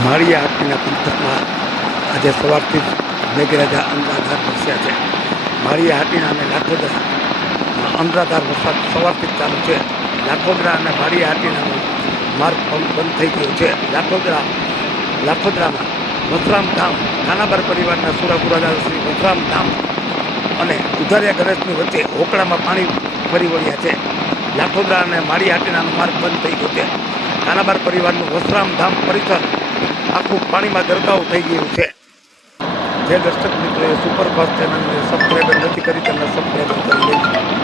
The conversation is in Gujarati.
માળિયા હાટીના પંથકમાં આજે સવારથી જ મેઘરાજા અનરાધાર વરસ્યા છે. માળિયા હાટીના અને લાખોદરા અનરાધાર વરસાદ સવારથી જ ચાલુ છે. લાખોદરા અને માળિયા હાટીનાનો માર્ગ બંધ થઈ ગયો છે. લાખોદરામાં વસરામ ધામ ખાનાબાર પરિવારના સુરાપુરા શ્રી વસરામ ધામ અને ઉધારિયા ગણેશની વચ્ચે હોકળામાં પાણી ફરી વળ્યા છે. લાખોદરા અને માળિયા હાટીનાનો માર્ગ બંધ થઈ ગયો છે. ખાનાબાર પરિવારનું વસરામ ધામ પરિસર આખું પાણીમાં ગરકાવ થઈ ગયું છે. જે દર્શક મિત્રોએ સુપરફાસ્ટ ચેનલને સબસ્ક્રાઈબર નથી કરી તેમને સબસ્ક્રાઈબર કરી લેજો.